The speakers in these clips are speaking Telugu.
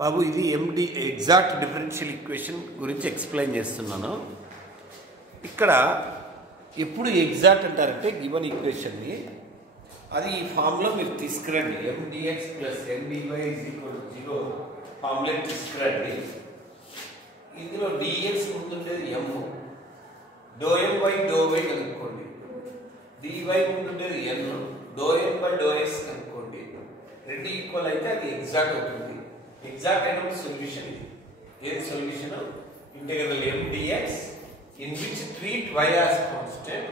బాబు ఇది ఎండి ఎగ్జాక్ట్ డిఫరెన్షియల్ ఈక్వేషన్ గురించి ఎక్స్ప్లెయిన్ చేస్తున్నాను. ఇక్కడ ఎప్పుడు ఎగ్జాక్ట్ అంటారంటే గివన్ ఈక్వేషన్ని అది ఈ ఫామ్లో మీరు తీసుకురండి. MDX plus MDY is equal to 0 ఫామ్లో తీసుకురండి. ఇందులో డిఎక్స్ ముందుండేది M, do M by do Y కనుక్కోండి. డివై ముందుండేది N, do M by do X కనుక్కోండి. రెండు ఈక్వల్ అయితే అది ఎగ్జాక్ట్ అవుతుంది. ఎగ్జాక్ట్ అయిన సొల్యూషన్ ఇది. ఏది solution? Integral M d x in which treat y as constant,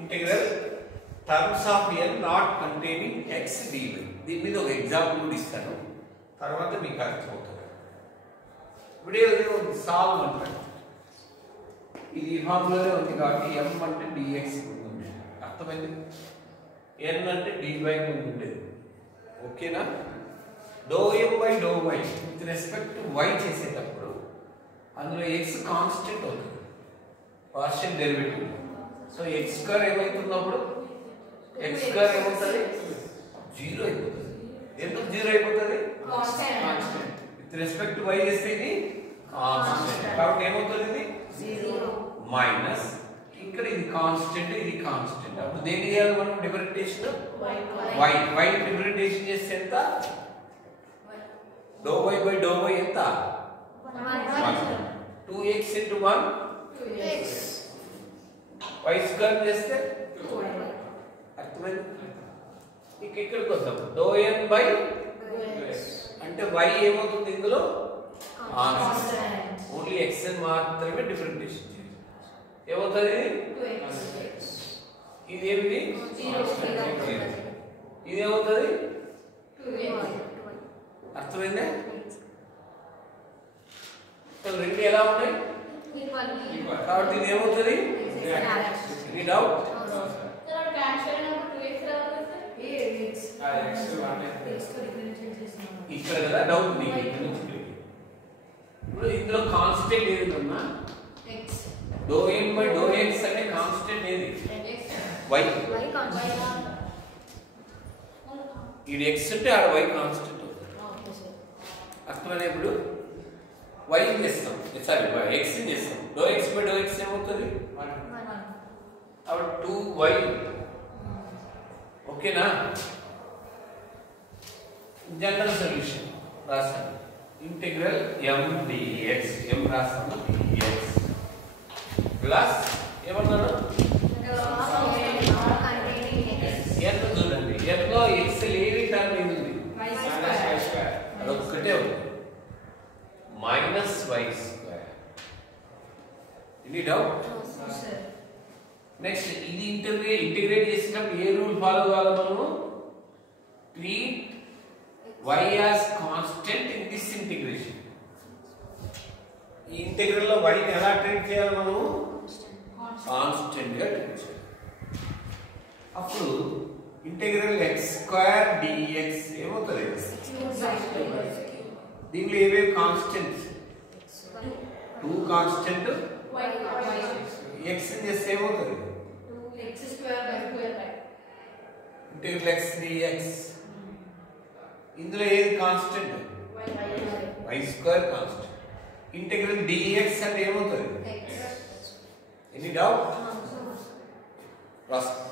integral terms of n not containing x dy. దీని మీద ఒక ఎగ్జాంపుల్ కూడా ఇస్తాను, తర్వాత మీకు అర్థమవుతుంది. ఇప్పుడు సాల్వ్ అంటారు. ఇది ఫార్ములానే ఉంది కాబట్టి m అంటే dx ఉంటుంది, అర్థమైంది. n అంటే dy ఉండేది. ఓకేనా? Do M by do Y with respect to y చేసేటప్పుడు అందులో x కాన్స్టెంట్ అవుతుంది, partial derivative. So x square ఏమవుతున్నప్పుడు x స్క్వేర్ ఏమవుతుంది? 0 అయిపోతుంది. ఎందుకు 0 అయిపోతుంది? Constant. With respect to y చేస్తే ఇది కాన్స్టెంట్ కాబట్టి ఏమవుతుంది? ఇది 0 మైనస్ ఇక్కడ ఇది కాన్స్టెంట్, ఇది కాన్స్టెంట్. అప్పుడు దేని చేయాలి మనం? డిఫరెంటియేషన్ y డిఫరెంటియేషన్ చేస్తే ఎంత? Do y by do y ఎంత? 2x into 1 2x. y square చేస్తే 2y. అర్థమైంది? ఇక్కడికి వద్దాం. డో n బై అంటే y ఏమవుతుంది ఇందులో? కాన్స్టెంట్. ఓన్లీ x మాత్రమే డిఫరెంటియేషన్ చేయాలి. ఏమవుతుంది? 2x. ఇది ఏమిటి? 0. ఇది ఏమవుతుంది? 2y. అర్థమైందా? రెండు ఎలా ఉన్నాయి? కాబట్టి ఇది ఏమవుతుంది? ఇది డౌట్. ఇక్కడ కదా డౌట్ నీకు. ఇప్పుడు ఇందులో కాన్స్టెంట్ ఏది ఉన్నా do M by do X అంటే కాన్స్టెంట్ ఏది? y. ఇది x అంటే ఆడ y కాన్స్టెంట్ అవుతుంది. అర్థమైనా? ఇప్పుడు y చేస్తాం, సారీ x చేస్తాం. Do x by do x ఏమవుతుంది? 1. అప్పుడు 2y. ఓకేనా? జనరల్ సొల్యూషన్ రాస్తాను. ఇంటిగ్రల్ m dx, m రాస్తాను dx ప్లస్ ఏమన్నారు? n చూడండి, n లో x లేని టర్మ్ ఏది ఉంది? అదొక్కటే ఉంది, మైనస్ y స్క్వేర్. ఇది డౌట్. నెక్స్ట్ ఇది ఇంటిగ్రేట్ చేసినప్పుడు ఏ రూల్ ఫాలో కావాలి మనము? Treat y as constant in this integration. ఈ ఇంటిగ్రల్ లో y ని ఎలా ట్రీట్ చేయాలి మనము? కాన్స్టెంట్ గా ట్రీట్ చేయాలి. అప్పుడు ఇంటిగ్రల్ x స్క్వేర్ dx ఏమవుతుంది? దీనిలో ఏవేవి కాన్స్టెంట్స్? 2 కాన్స్టెంట్, x చేస్తే ఏమవుతుంది? Integral x dx. ఇందులో ఏది constant? y square constant. Integral dx అంటే ఏమవుతుంది? Any doubt? రాస్తా.